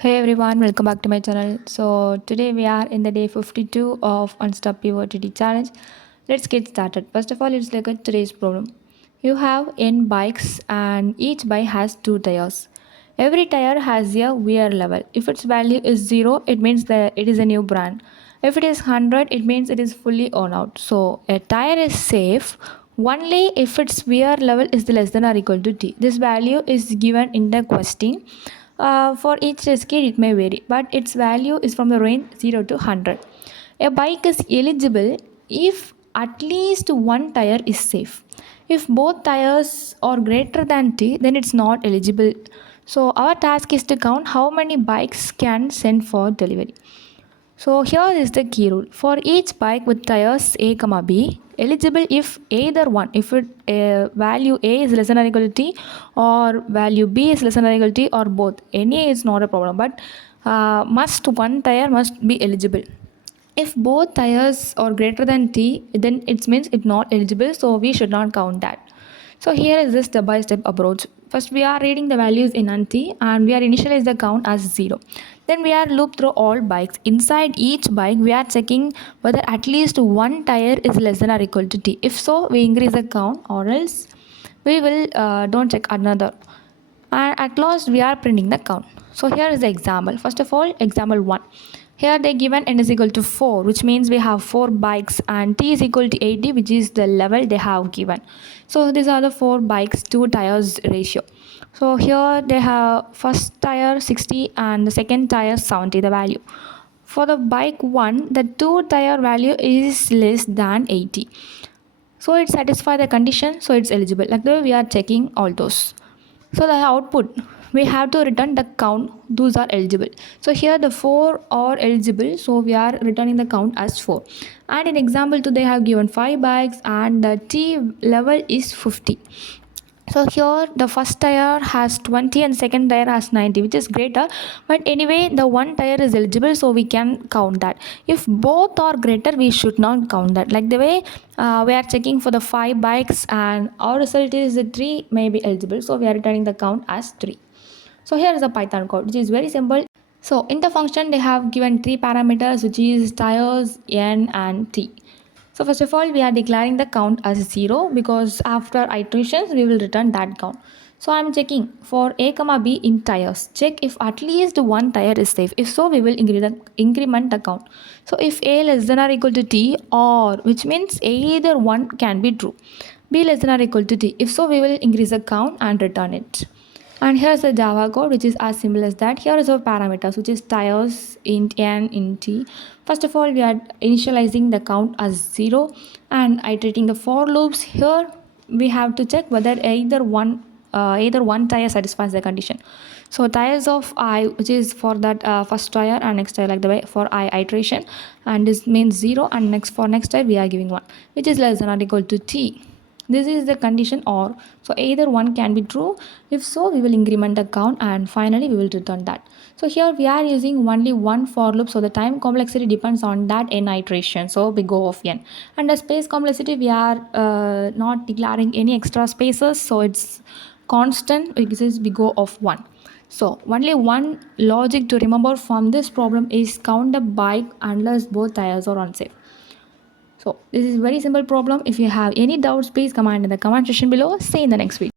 Hey everyone, welcome back to my channel. So today we are in the day 52 of Unstop POTD challenge. Let's get started. First of all, let's look at today's problem. You have n bikes and each bike has two tires. Every tire has a wear level. If its value is 0, it means that it is a new brand. If it is 100, it means it is fully worn out. So a tire is safe only if its wear level is less than or equal to T. This value is given in the question. For each scale, it may vary, but its value is from the range 0 to 100. A bike is eligible if at least one tire is safe. If both tires are greater than T, then it's not eligible. So, our task is to count how many bikes can send for delivery. So here is the key rule. For each bike with tires A, B, eligible if either one, if it value A is less than or equal to T or value B is less than or equal to T or both. Any is not a problem, but must one tire must be eligible. If both tires are greater than T, then it means it's not eligible, so we should not count that. So here is this step-by-step approach. First, we are reading the values in T and we are initialize the count as 0. Then we are loop through all bikes. Inside each bike, we are checking whether at least one tire is less than or equal to T. If so, we increase the count, or else we will don't check another. And at last, we are printing the count. So here is the example. First of all, example 1. Here they given n is equal to 4, which means we have 4 bikes, and t is equal to 80, which is the level they have given. So these are the 4 bikes, 2 tires ratio. So here they have first tire 60 and the second tire 70 the value. For the bike 1, the 2 tire value is less than 80. So it satisfies the condition, so it's eligible. Like the way we are checking all those. So the output, we have to return the count, those are eligible. So here the 4 are eligible, so we are returning the count as 4. And in example 2, they have given 5 bikes and the T level is 50. So here the first tire has 20 and second tire has 90, which is greater, but anyway the one tire is eligible, so we can count that. If both are greater, we should not count that. Like the way we are checking for the 5 bikes and our result is the 3 may be eligible, so we are returning the count as 3. So here is a Python code, which is very simple. So in the function they have given 3 parameters, which is tires, n and t. So first of all, we are declaring the count as 0 because after iterations we will return that count. So I am checking for A, B in tires. Check if at least one tire is safe. If so, we will increment the count. So if A less than or equal to T, or which means either one can be true. B less than or equal to T. If so, we will increase the count and return it. And here's the Java code, which is as simple as that. Here is our parameters, which is tires int n int t. First of all, we are initializing the count as 0 and iterating the for loops. Here we have to check whether either one tire satisfies the condition. So tires of I, which is for that first tire and next tire, like the way for I iteration, and this means 0, and next for next tire we are giving 1, which is less than or equal to t. This is the condition or, so either one can be true. If so, we will increment the count and finally we will return that. So here we are using only one for loop, so the time complexity depends on that n iteration, so we go of n. And the space complexity, we are not declaring any extra spaces, so it's constant because we go of 1. So only one logic to remember from this problem is count the bike unless both tires are unsafe. So this is a very simple problem. If you have any doubts, please comment in the comment section below. See you in the next video.